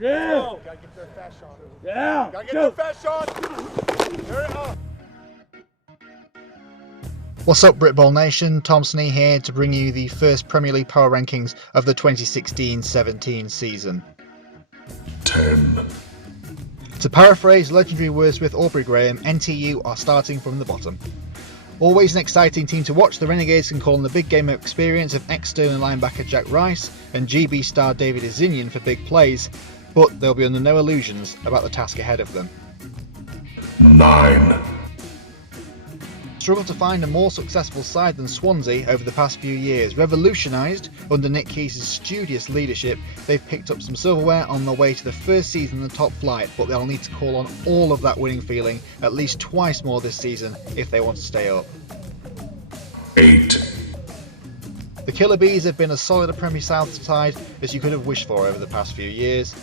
Yeah. Gotta get there fast, Sean. Yeah. Gotta get there fast, Sean. Turn it up. What's up, Britball Nation? Tom Snee here to bring you the first Premier League power rankings of the 2016-17 season. 10. To paraphrase legendary wordsmith Aubrey Graham, NTU are starting from the bottom. Always an exciting team to watch, the Renegades can call on the big game experience of ex-Stirling linebacker Jack Rice and GB star David Izinian for big plays, but they'll be under no illusions about the task ahead of them. 9. Struggled to find a more successful side than Swansea over the past few years. Revolutionised under Nick Keys' studious leadership, they've picked up some silverware on their way to the first season in the top flight, but they'll need to call on all of that winning feeling at least twice more this season if they want to stay up. 8. The Killer Bees have been as solid a Premier South side as you could have wished for over the past few years.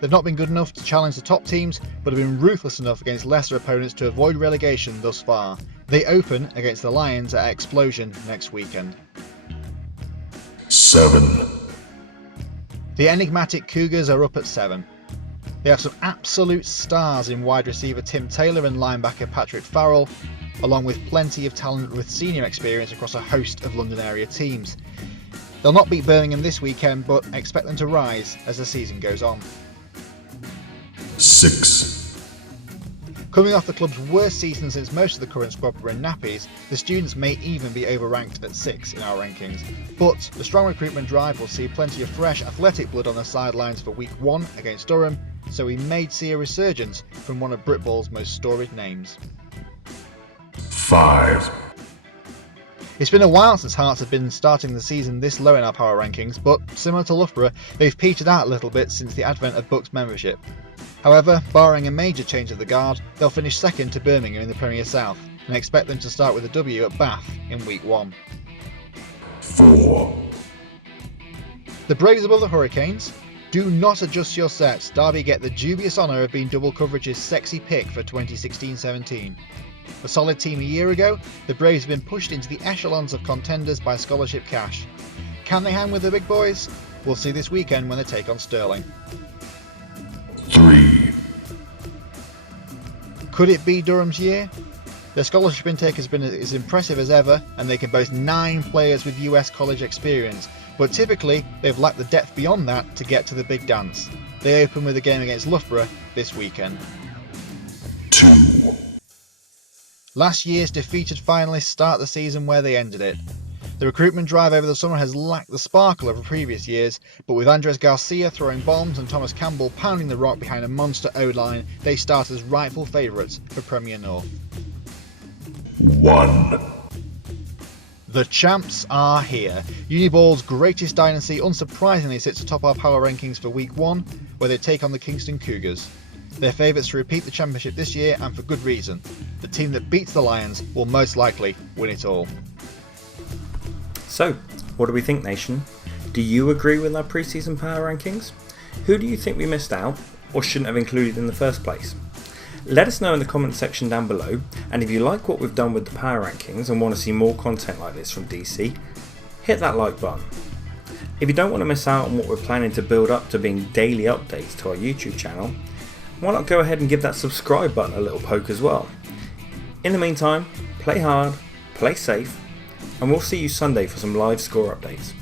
They've not been good enough to challenge the top teams, but have been ruthless enough against lesser opponents to avoid relegation thus far. They open against the Lions at Explosion next weekend. 7. The enigmatic Cougars are up at 7. They have some absolute stars in wide receiver Tim Taylor and linebacker Patrick Farrell, along with plenty of talent with senior experience across a host of London area teams. They'll not beat Birmingham this weekend, but expect them to rise as the season goes on. 6. Coming off the club's worst season since most of the current squad were in nappies, the Students may even be overranked at 6 in our rankings. But the strong recruitment drive will see plenty of fresh athletic blood on the sidelines for week 1 against Durham, so we may see a resurgence from one of Britball's most storied names. 5. It's been a while since Hearts have been starting the season this low in our power rankings, but similar to Loughborough, they've petered out a little bit since the advent of BUCS membership. However, barring a major change of the guard, they'll finish second to Birmingham in the Premier South, and expect them to start with a W at Bath in week 1. 4. The Braves above the Hurricanes? Do not adjust your sets. Derby get the dubious honour of being double coverage's sexy pick for 2016-17. A solid team a year ago, the Braves have been pushed into the echelons of contenders by scholarship cash. Can they hang with the big boys? We'll see this weekend when they take on Stirling. 3. Could it be Durham's year? Their scholarship intake has been as impressive as ever, and they can boast 9 players with US college experience, but typically they've lacked the depth beyond that to get to the big dance. They open with a game against Loughborough this weekend. 2. Last year's defeated finalists start the season where they ended it. The recruitment drive over the summer has lacked the sparkle of previous years, but with Andres Garcia throwing bombs and Thomas Campbell pounding the rock behind a monster O-line, they start as rightful favourites for Premier North. 1. The champs are here. Uniball's greatest dynasty unsurprisingly sits atop our power rankings for week 1, where they take on the Kingston Cougars. They're favourites to repeat the championship this year, and for good reason. The team that beats the Lions will most likely win it all. So, what do we think, Nation? Do you agree with our pre-season power rankings? Who do you think we missed out or shouldn't have included in the first place? Let us know in the comment section down below, and if you like what we've done with the power rankings and want to see more content like this from DC, hit that like button. If you don't want to miss out on what we're planning to build up to being daily updates to our YouTube channel, why not go ahead and give that subscribe button a little poke as well. In the meantime, play hard, play safe, and we'll see you Sunday for some live score updates.